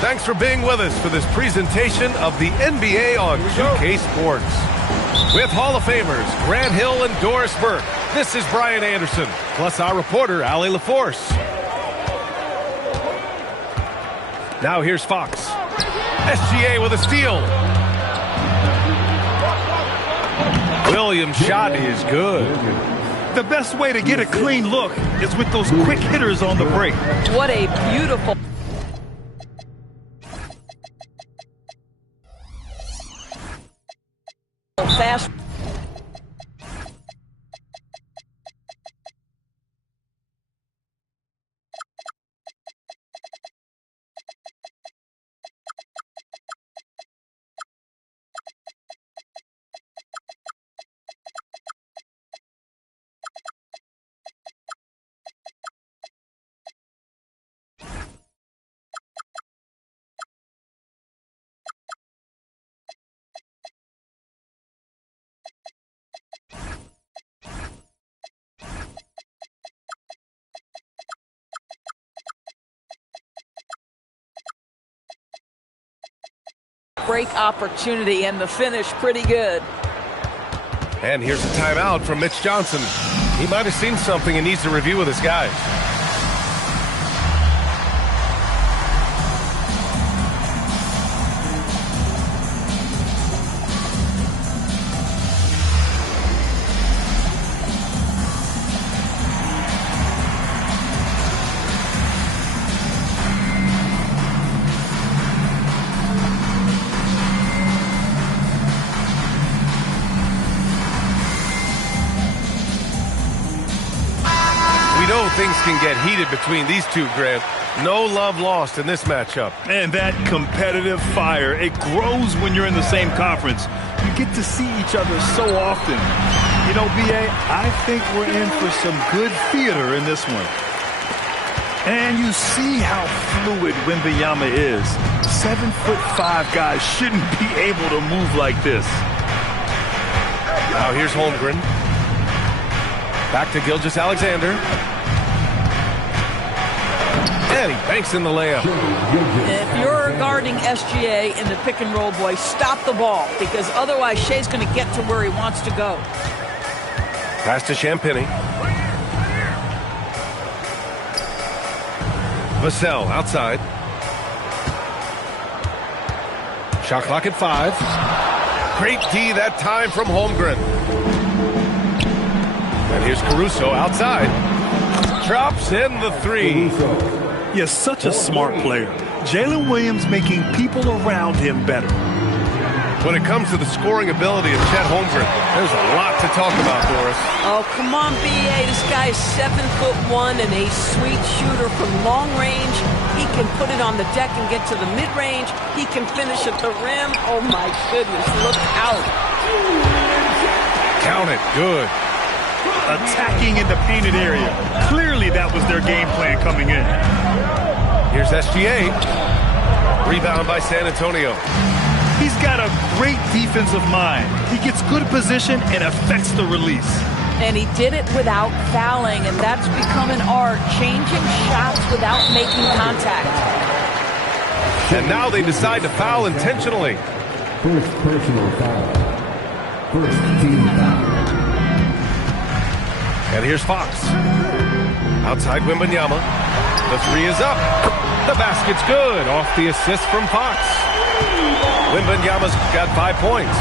Thanks for being with us for this presentation of the NBA on 2K Sports. With Hall of Famers Grant Hill and Doris Burke, this is Brian Anderson, plus our reporter, Allie LaForce. Now here's Fox. SGA with a steal. Williams' shot is good. The best way to get a clean look is with those quick hitters on the break. What a beautiful... fast. Break opportunity, and the finish pretty good. And here's a timeout from Mitch Johnson. He might have seen something and needs to review with his guys. Things can get heated between these two, Grant. No love lost in this matchup. And that competitive fire, it grows when you're in the same conference. You get to see each other so often. You know, B.A., I think we're in for some good theater in this one. And you see how fluid Wembanyama is. 7'5" guys shouldn't be able to move like this. Now here's Holmgren. Back to Gilgeous-Alexander. And he banks in the layup. If you're guarding SGA in the pick and roll, boy, stop the ball, because otherwise Shea's going to get to where he wants to go. Pass to Champagny. Vassell outside. Shot clock at 5. Great D that time from Holmgren. And here's Caruso outside. Drops in the 3. Yes, such a smart player. Jalen Williams making people around him better. When it comes to the scoring ability of Chet Holmgren, there's a lot to talk about, Doris. Oh, come on, B.A. This guy's 7'1" and a sweet shooter from long range. He can put it on the deck and get to the mid-range. He can finish at the rim. Oh, my goodness, look out. Count it, good. Attacking in the painted area. Clearly that was their game plan coming in. Here's SGA. Rebound by San Antonio. He's got a great defensive mind. He gets good position and affects the release. And he did it without fouling, and that's become an art, changing shots without making contact. And now they decide to foul intentionally. First personal foul. First team foul. And here's Fox. Outside Wembanyama. The 3 is up. The basket's good. Off the assist from Fox. Wembanyama's got 5 points.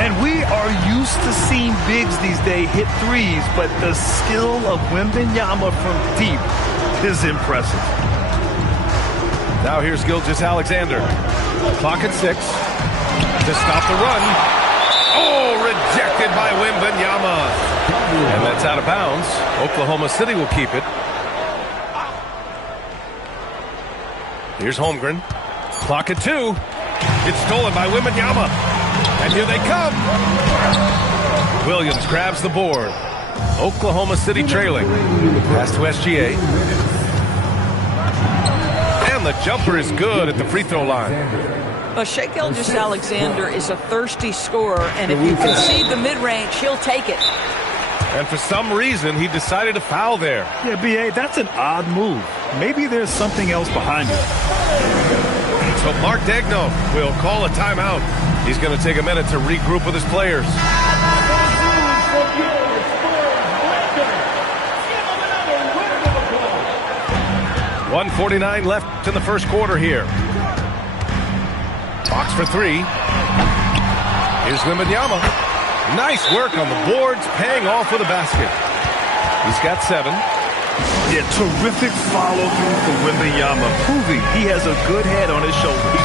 And we are used to seeing bigs these days hit threes, but the skill of Wembanyama from deep is impressive. Now here's Gilgeous-Alexander. Clock at 6. To stop the run. Oh, rejected by Wembanyama. And that's out of bounds. Oklahoma City will keep it. Here's Holmgren. Clock at 2. It's stolen by Wembanyama. And here they come. Williams grabs the board. Oklahoma City trailing. Pass to SGA. And the jumper is good at the free throw line. Well, Shai Gilgeous-Alexander is a thirsty scorer, and if you concede the mid-range, he'll take it. And for some reason, he decided to foul there. Yeah, B.A., that's an odd move. Maybe there's something else behind it. So Mark Daigneault will call a timeout. He's going to take a minute to regroup with his players. 1:49 left in the first quarter here. Fox for three. Here's Wembanyama. Nice work on the boards, paying off with a basket. He's got 7. Yeah, terrific follow-through for Wembanyama, proving he has a good head on his shoulders.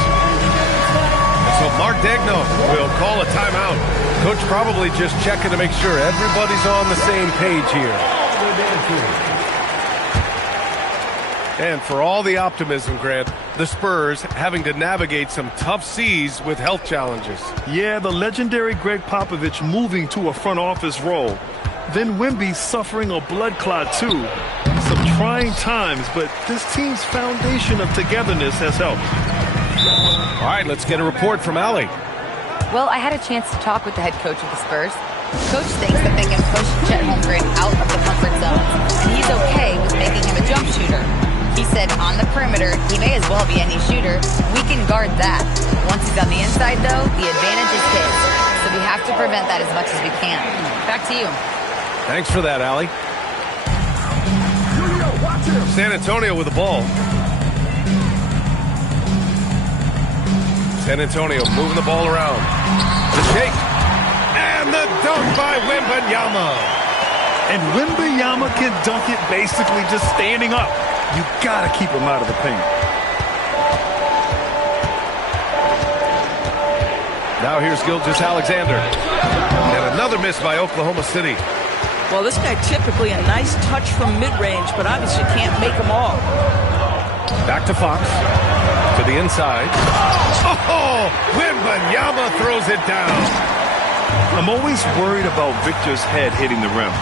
So Mark Daigneault will call a timeout. Coach probably just checking to make sure everybody's on the same page here. And for all the optimism, Grant, the Spurs having to navigate some tough seas with health challenges. Yeah, the legendary Greg Popovich moving to a front office role. Then Wemby suffering a blood clot too. Some trying times, but this team's foundation of togetherness has helped. All right, let's get a report from Allie. Well, I had a chance to talk with the head coach of the Spurs. Coach thinks that they can push Chet Holmgren out of the comfort zone, and he's okay with making him a jump shooter. He said on the perimeter, he may as well be any shooter. We can guard that. Once he's on the inside, though, the advantage is his. So we have to prevent that as much as we can. Back to you. Thanks for that, Allie. San Antonio with the ball. San Antonio moving the ball around. The shake. And the dunk by Wembanyama. And Wembanyama can dunk it basically just standing up. You gotta keep him out of the paint. Now here's Gilgeous-Alexander. And another miss by Oklahoma City. Well, this guy typically a nice touch from mid-range, but obviously can't make them all. Back to Fox. To the inside. Oh! Wembanyama throws it down. I'm always worried about Victor's head hitting the rim.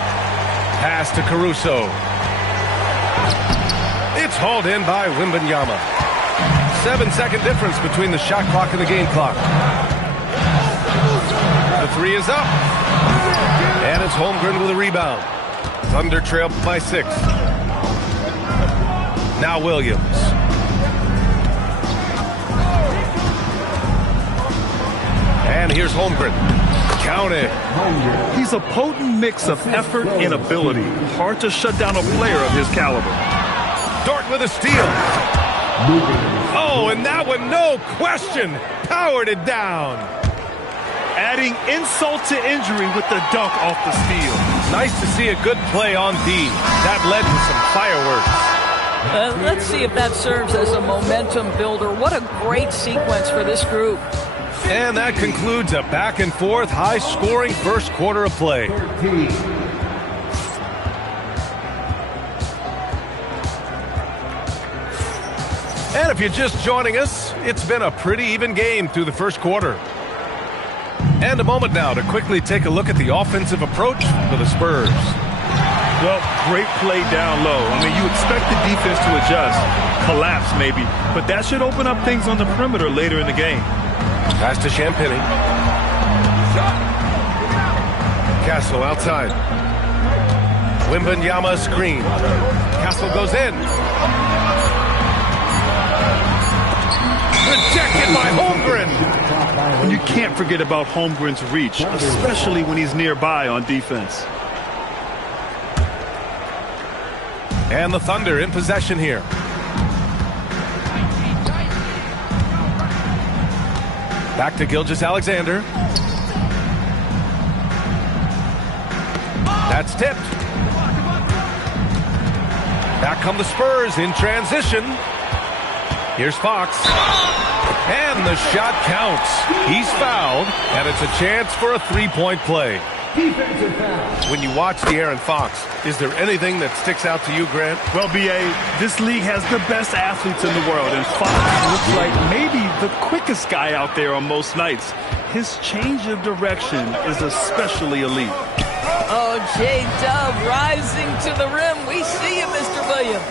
Pass to Caruso. It's hauled in by Wembanyama. 7-second difference between the shot clock and the game clock. The three is up. And it's Holmgren with a rebound. Thunder trailed by 6. Now Williams. And here's Holmgren. Count it. He's a potent mix of effort and ability. Hard to shut down a player of his caliber. Dort with a steal. Oh, and that one, no question, powered it down. Adding insult to injury with the dunk off the steal. Nice to see a good play on D. That led to some fireworks. Let's see if that serves as a momentum builder. What a great sequence for this group. And that concludes a back-and-forth, high-scoring first quarter of play. And if you're just joining us, it's been a pretty even game through the first quarter. And a moment now to quickly take a look at the offensive approach for the Spurs. Well, great play down low. I mean, you expect the defense to adjust, collapse maybe, but that should open up things on the perimeter later in the game. Pass to Champagny. Castle outside. Wembanyama screen. Castle goes in. Rejected by Holmgren. And you can't forget about Holmgren's reach, especially when he's nearby on defense. And the Thunder in possession here. Back to Gilgeous-Alexander. That's tipped. Back come the Spurs in transition. Here's Fox. And the shot counts. He's fouled, and it's a chance for a three-point play. When you watch De'Aaron Fox, is there anything that sticks out to you, Grant? Well, B.A., this league has the best athletes in the world, and Fox looks like maybe the quickest guy out there on most nights. His change of direction is especially elite. Oh, J-Dub rising to the rim. We see you, Mr. Williams.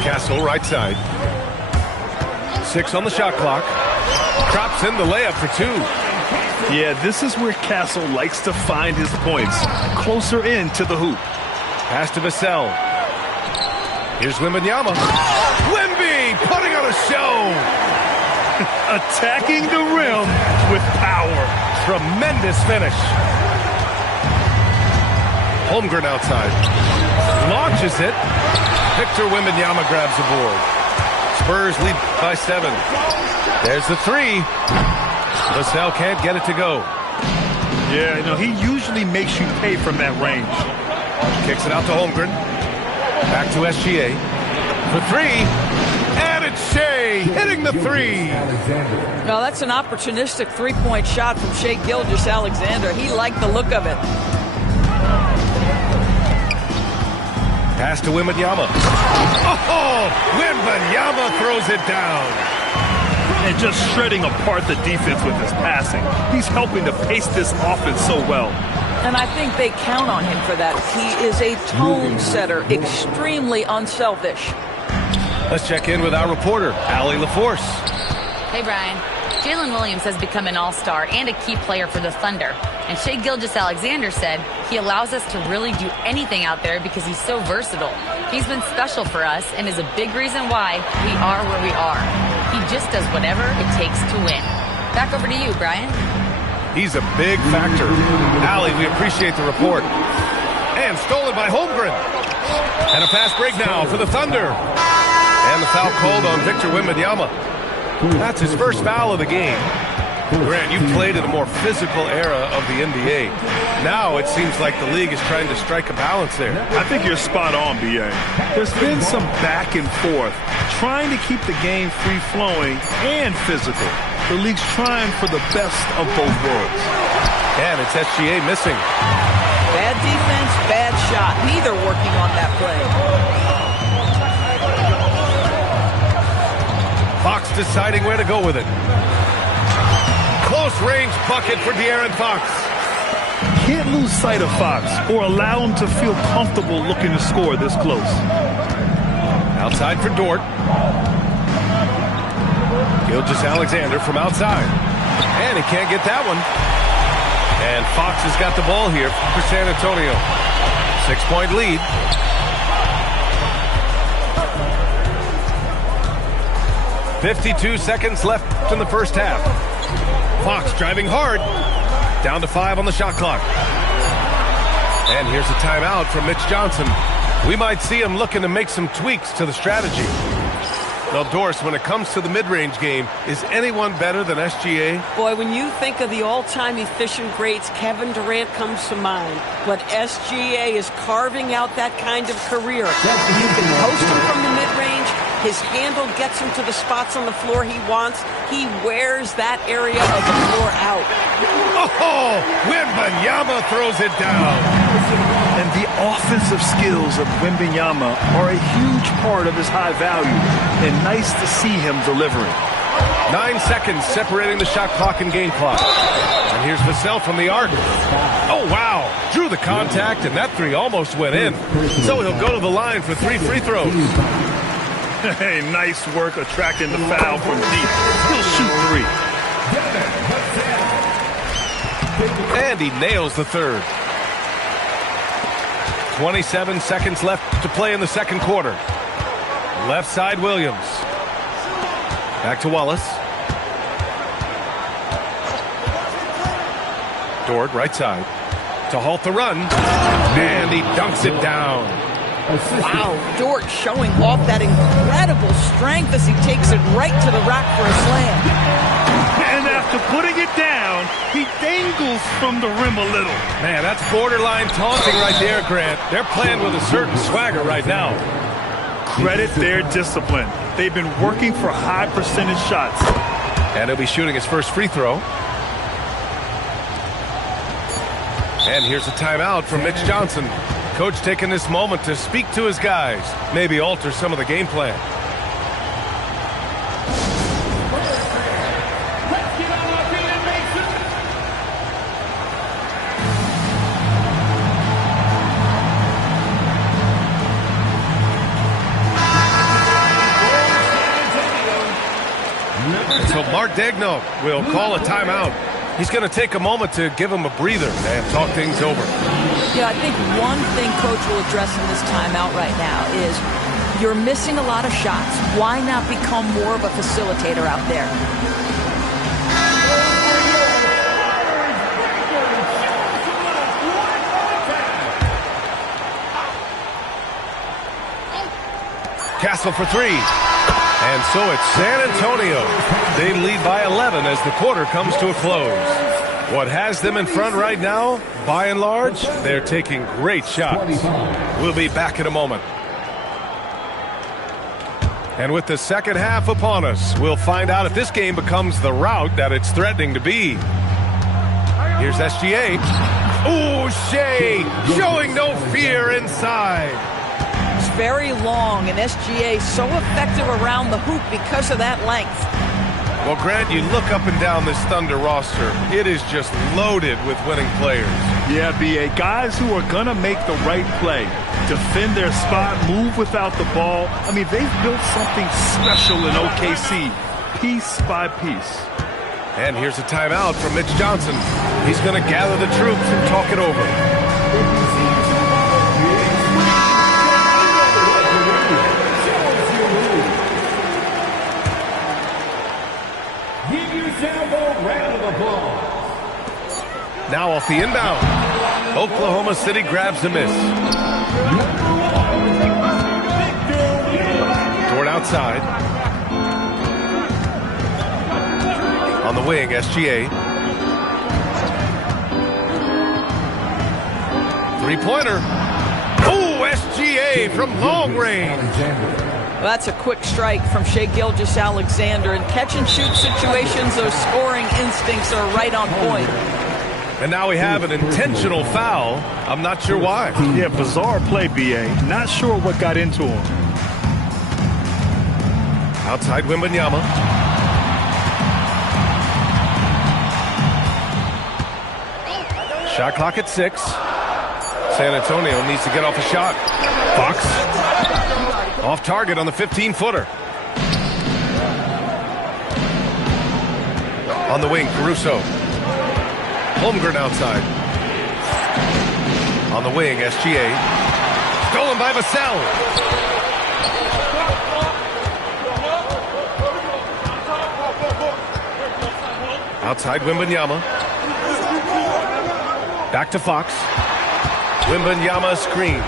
Castle right side. 6 on the shot clock. Drops in the layup for 2. Yeah, this is where Castle likes to find his points. Closer in to the hoop. Pass to Vassell. Here's Wembanyama. Wemby putting on a show. Attacking the rim with power. Tremendous finish. Holmgren outside. Launches it. Victor Wembanyama grabs the board. Spurs lead by 7. There's the three. Vassell can't get it to go. Yeah, he usually makes you pay from that range. Kicks it out to Holmgren. Back to SGA. For three. And it's Shea hitting the three. No, that's an opportunistic three-point shot from Shea Gilgeous-Alexander. He liked the look of it. Pass to Wembanyama. Oh, Wembanyama throws it down. And just shredding apart the defense with his passing. He's helping to pace this offense so well. And I think they count on him for that. He is a tone setter, extremely unselfish. Let's check in with our reporter, Allie LaForce. Hey, Brian. Jalen Williams has become an all-star and a key player for the Thunder. And Shea Gilgeous-Alexander said he allows us to really do anything out there because he's so versatile. He's been special for us and is a big reason why we are where we are. He just does whatever it takes to win. Back over to you, Brian. He's a big factor. Allie, we appreciate the report. And stolen by Holmgren. And a fast break now for the Thunder. And the foul called on Victor Wembanyama. That's his first foul of the game. Grant, you played in a more physical era of the NBA. Now it seems like the league is trying to strike a balance there. I think you're spot on, B.A. There's been some back and forth, trying to keep the game free-flowing and physical. The league's trying for the best of both worlds. And it's SGA missing. Bad defense, bad shot. Neither working on that play. Fox deciding where to go with it. Close range bucket for De'Aaron Fox. Can't lose sight of Fox or allow him to feel comfortable looking to score this close. Outside for Dort. Gilgeous-Alexander from outside. And he can't get that one. And Fox has got the ball here for San Antonio. 6-point lead. .52 seconds left in the first half. Fox driving hard. Down to 5 on the shot clock. And here's a timeout from Mitch Johnson. We might see him looking to make some tweaks to the strategy. Well, Doris, when it comes to the mid-range game, is anyone better than SGA? Boy, when you think of the all-time efficient greats, Kevin Durant comes to mind. But SGA is carving out that kind of career. You can post him from the mid-range. His handle gets him to the spots on the floor he wants. He wears that area of the floor out. Oh, Wembanyama throws it down. And the offensive skills of Wembanyama are a huge part of his high value. And nice to see him delivering. 9 seconds separating the shot clock and game clock. And here's Vassell from the arc. Oh, wow. Drew the contact, and that three almost went in. So he'll go to the line for 3 free throws. Hey, nice work attracting the foul from deep. He'll shoot 3. And he nails the third. 27 seconds left to play in the second quarter. Left side, Williams. Back to Wallace. Dort, right side. To halt the run. And he dunks it down. Wow, Dort showing off that incredible strength as he takes it right to the rack for a slam. And after putting it down, he dangles from the rim a little. Man, that's borderline taunting right there, Grant. They're playing with a certain swagger right now. Credit their discipline. They've been working for high percentage shots. And he'll be shooting his first free throw. And here's a timeout from Mitch Johnson. Coach taking this moment to speak to his guys, maybe alter some of the game plan. And so Mark Daigneault will call a timeout. He's going to take a moment to give him a breather and talk things over. Yeah, I think one thing Coach will address in this timeout right now is You're missing a lot of shots. Why not become more of a facilitator out there? Castle for three. And so it's San Antonio. They lead by 11 as the quarter comes to a close. What has them in front right now, by and large, they're taking great shots. We'll be back in a moment. And with the second half upon us, we'll find out if this game becomes the rout that it's threatening to be. Here's SGA. Ooh, Shea showing no fear inside. It's very long, and SGA so effective around the hoop because of that length. Well, Grant, you look up and down this Thunder roster. It is just loaded with winning players. Yeah, B.A. Guys who are going to make the right play, defend their spot, move without the ball. I mean, they've built something special in OKC, piece by piece. And here's a timeout from Mitch Johnson. He's going to gather the troops and talk it over. Now off the inbound. Oklahoma City grabs the miss. Toward outside. On the wing, SGA. Three-pointer. Oh, SGA from long range. Well, that's a quick strike from Shai Gilgeous-Alexander. In catch-and-shoot situations, those scoring instincts are right on point. And now we have an intentional foul. I'm not sure why. Yeah, bizarre play, B.A. Not sure what got into him. Outside Wembanyama. Shot clock at 6. San Antonio needs to get off a shot. Fox. Off target on the 15-footer. On the wing, Caruso. Holmgren outside. On the wing, SGA. Stolen by Vassell. Outside Wembanyama. Back to Fox. Wembanyama screen.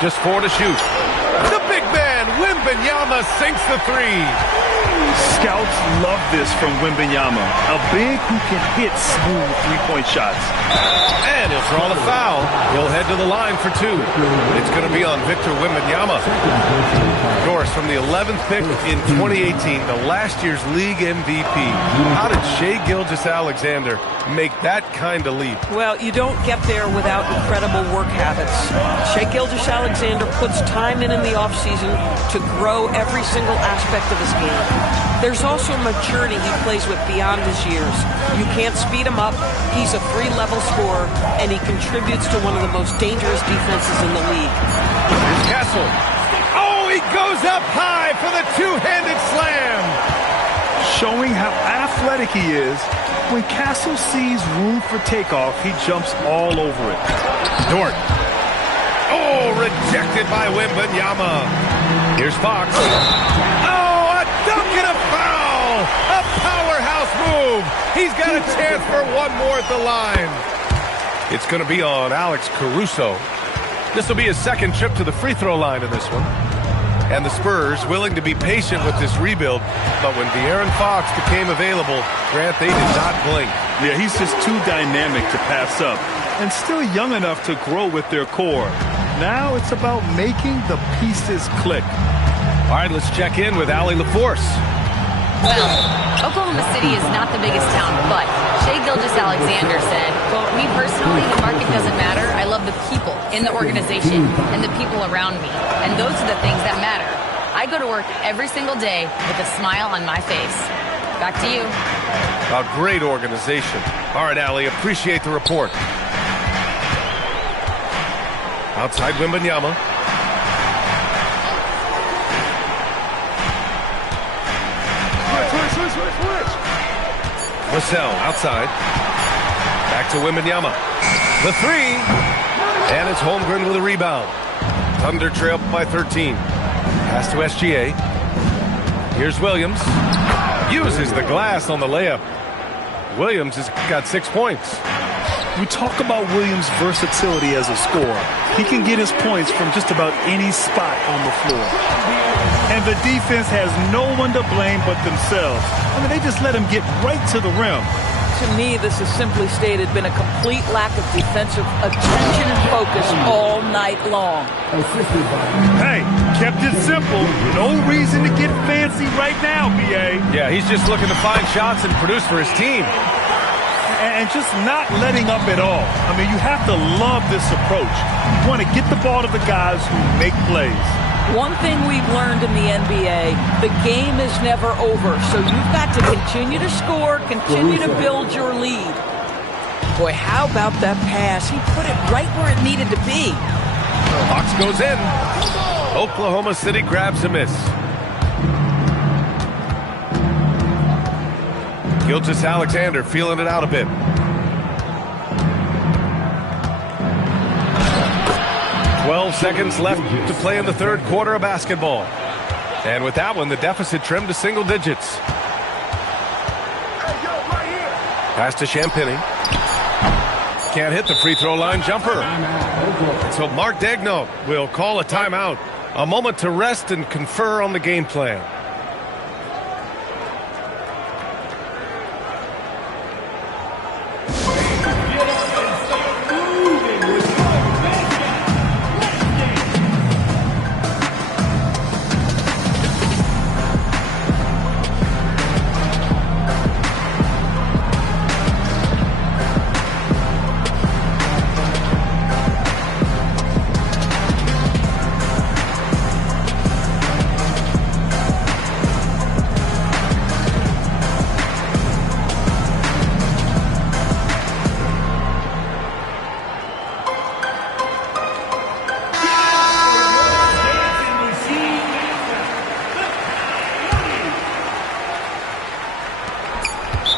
Just 4 to shoot. The big man, Wembanyama, sinks the 3. Scouts love this from Wembanyama. A big who can hit smooth three-point shots. And he'll draw the foul. He'll head to the line for 2. It's going to be on Victor Wembanyama. Of course, from the 11th pick in 2018, the last year's league MVP. How did Shai Gilgeous-Alexander make that kind of leap? Well, you don't get there without incredible work habits. Shai Gilgeous-Alexander puts time in the offseason to grow every single aspect of his game. There's also maturity he plays with beyond his years. You can't speed him up. He's a 3-level scorer, and he contributes to one of the most dangerous defenses in the league. Here's Castle. Oh, he goes up high for the two-handed slam. Showing how athletic he is. When Castle sees room for takeoff, he jumps all over it. Dort. Oh, rejected by Wembanyama. Here's Fox. Oh, a dunk and a foul. A powerhouse move. He's got a chance for one more at the line. It's going to be on Alex Caruso. This will be his second trip to the free throw line in this one. And the Spurs willing to be patient with this rebuild. But when De'Aaron Fox became available, Grant, they did not blink. Yeah, he's just too dynamic to pass up. And still young enough to grow with their core. Now it's about making the pieces click. All right, let's check in with Allie LaForce. Well, Oklahoma City is not the biggest town, but Shai Gilgeous-Alexander said, quote, "Me personally, the market doesn't matter. I love the people in the organization and the people around me. And those are the things that matter. I go to work every single day with a smile on my face." Back to you. A great organization. All right, Allie, appreciate the report. Outside Wembanyama. Vassell outside. Back to Wembanyama. The 3. And it's Holmgren with a rebound. Thunder trail by 13. Pass to SGA. Here's Williams. Uses the glass on the layup. Williams has got 6 points. We talk about Williams' versatility as a scorer. He can get his points from just about any spot on the floor. And the defense has no one to blame but themselves. I mean, they just let him get right to the rim. To me, this has simply stated been a complete lack of defensive attention and focus all night long. Hey, kept it simple. No reason to get fancy right now, B.A. Yeah, he's just looking to find shots and produce for his team. And just not letting up at all. I mean, you have to love this approach. You want to get the ball to the guys who make plays. One thing we've learned in the NBA, the game is never over. So you've got to continue to score, continue to build your lead. Boy, how about that pass? He put it right where it needed to be. Fox goes in. Oklahoma City grabs a miss. Gilgeous-Alexander feeling it out a bit. 12 seconds left to play in the third quarter of basketball. And with that one, the deficit trimmed to single digits. Pass to Champagny. Can't hit the free throw line jumper. So Mark Daigneault will call a timeout. A moment to rest and confer on the game plan.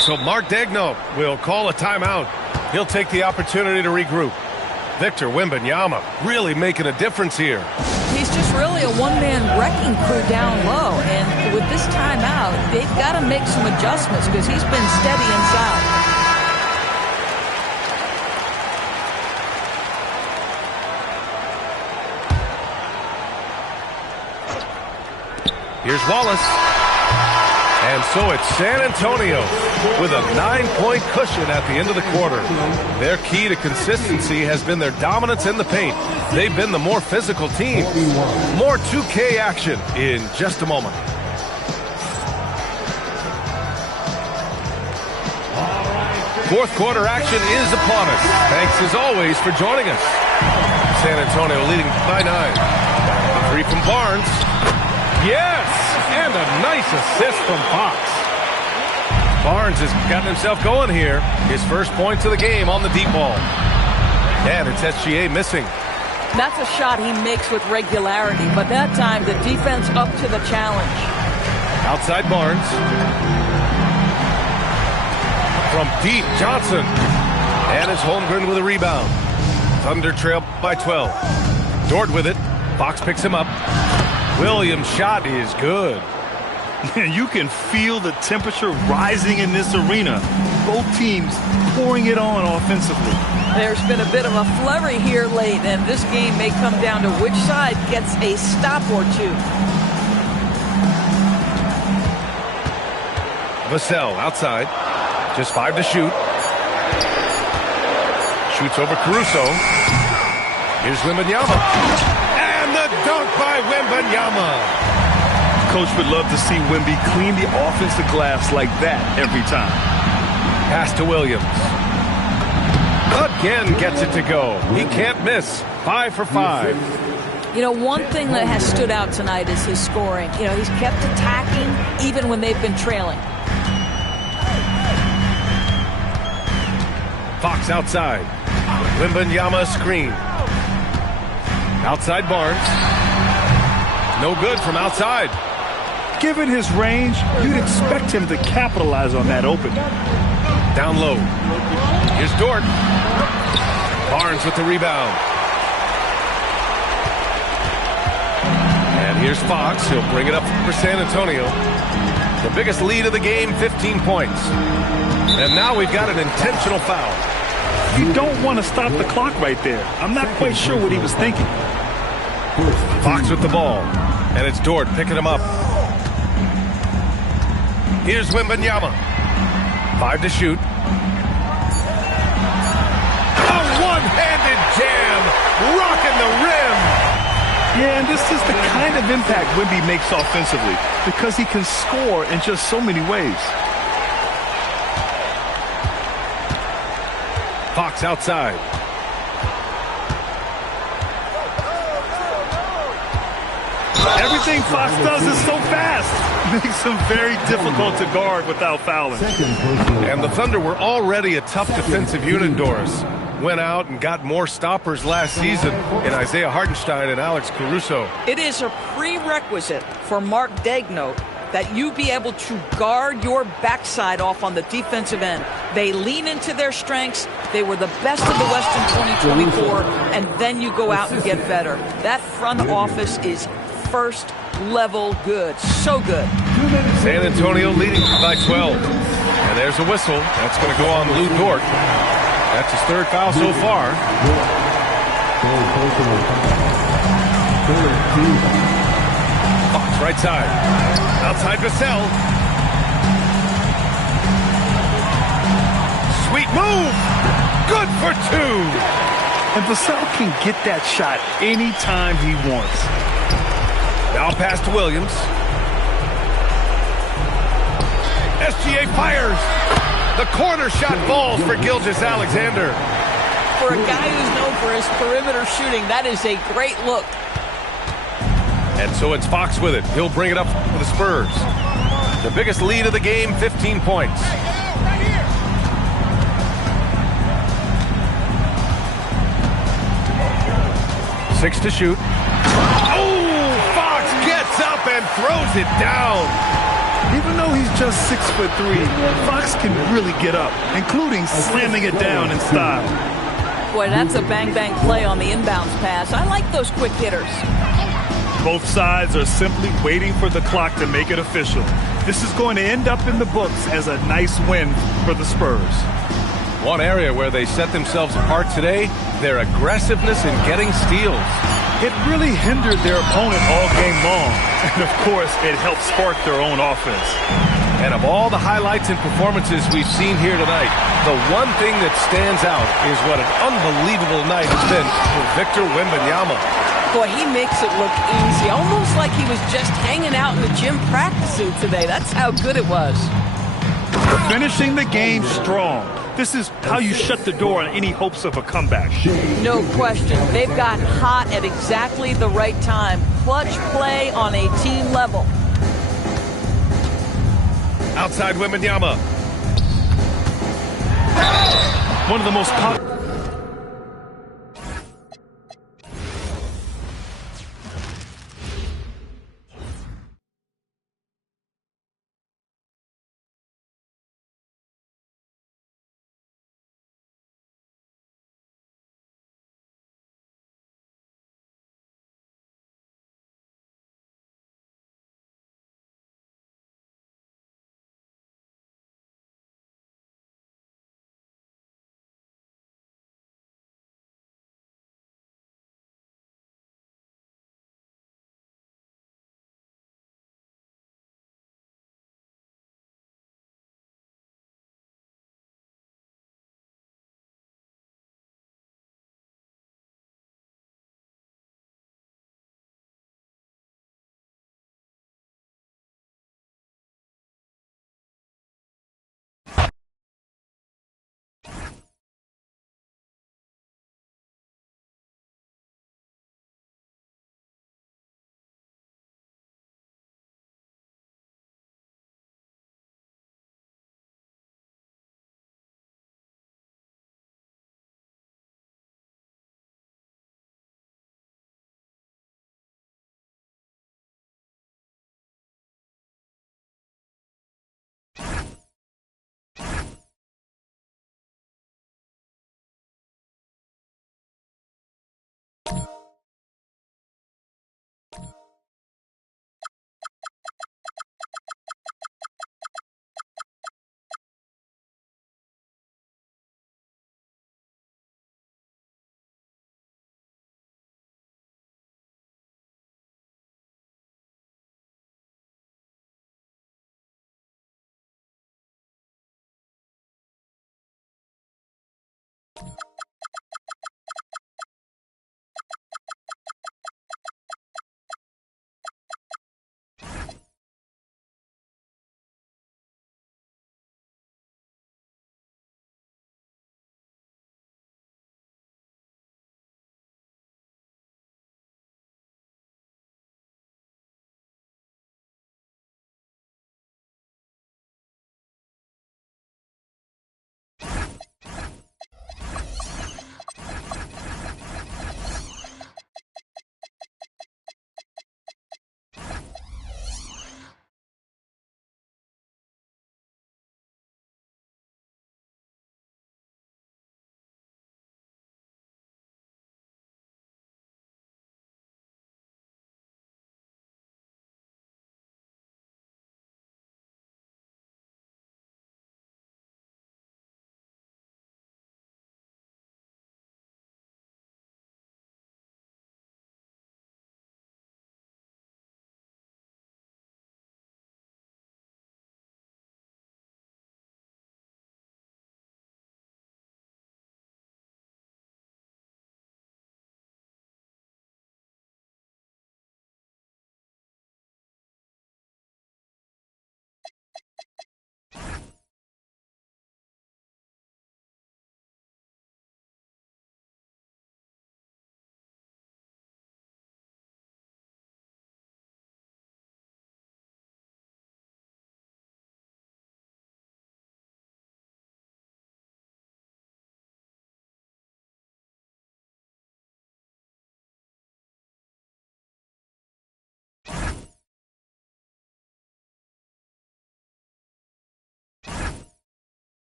So Mark Daigneault will call a timeout. He'll take the opportunity to regroup. Victor Wembanyama really making a difference here. He's just really a one-man wrecking crew down low. And with this timeout, they've got to make some adjustments because he's been steady inside. Here's Wallace. And so it's San Antonio with a 9-point cushion at the end of the quarter. Their key to consistency has been their dominance in the paint. They've been the more physical team. More 2K action in just a moment. Fourth quarter action is upon us. Thanks as always for joining us. San Antonio leading by 9. Three from Barnes. Yes! And a nice assist from Fox. Barnes has gotten himself going here. His first points of the game on the deep ball. And it's SGA missing. That's a shot he makes with regularity, but that time the defense up to the challenge. Outside Barnes. From deep, Johnson. And it's Holmgren with a rebound. Thunder trail by 12. Dort with it. Fox picks him up. Williams' shot is good. You can feel the temperature rising in this arena. Both teams pouring it on offensively. There's been a bit of a flurry here late, and this game may come down to which side gets a stop or two. Vassell outside. Just 5 to shoot. Shoots over Caruso. Here's Wembanyama. The dunk by Wembanyama. Coach would love to see Wemby clean the offensive glass like that every time. Pass to Williams. Again gets it to go. He can't miss. 5 for 5. You know, one thing that has stood out tonight is his scoring. You know, he's kept attacking even when they've been trailing. Fox outside. Wembanyama screen. Outside Barnes. No good from outside. Given his range, you'd expect him to capitalize on that opening. Down low. Here's Dort. Barnes with the rebound. Here's Fox. He'll bring it up for San Antonio. The biggest lead of the game, 15 points. And now we've got an intentional foul. You don't want to stop the clock right there. I'm not quite sure what he was thinking. Fox with the ball. And it's Dort picking him up. Here's Wembanyama. 5 to shoot. A one-handed jam. Rocking the rim. Yeah, and this is the kind of impact Wemby makes offensively because he can score in just so many ways. Fox outside. Everything Fox does is so fast. Makes him very difficult to guard without fouling. And the Thunder were already a tough defensive unit, Doris. Went out and got more stoppers last season in Isaiah Hartenstein and Alex Caruso. It is a prerequisite for Mark Daigneault that you be able to guard your backside off on the defensive end. They lean into their strengths. They were the best of the West in 2024, and then you go out and get better. That front office is first level good. So good. San Antonio leading by 12. And there's a whistle. That's going to go on Lou Dort. That's his third foul so far. Fox right side. Outside Vassell. Sweet move. Good for 2. And Vassell can get that shot anytime he wants. Now pass to Williams. SGA fires. The corner shot falls for Gilgeous-Alexander. For a guy who's known for his perimeter shooting, that is a great look. And so it's Fox with it. He'll bring it up for the Spurs. The biggest lead of the game, 15 points. Right here. 6 to shoot. Oh, Fox gets up and throws it down. Even though he's just 6'3", Fox can really get up, including slamming it down in style. Boy, that's a bang-bang play on the inbounds pass. I like those quick hitters. Both sides are simply waiting for the clock to make it official. This is going to end up in the books as a nice win for the Spurs. One area where they set themselves apart today, their aggressiveness in getting steals. It really hindered their opponent all game long. And, of course, it helped spark their own offense. And of all the highlights and performances we've seen here tonight, the one thing that stands out is what an unbelievable night it's been for Victor Wembanyama. Boy, he makes it look easy, almost like he was just hanging out in the gym practicing today. That's how good it was. Finishing the game strong. This is how you shut the door on any hopes of a comeback. No question. They've gotten hot at exactly the right time. Clutch play on a team level. Outside Wembanyama. One of the most popular.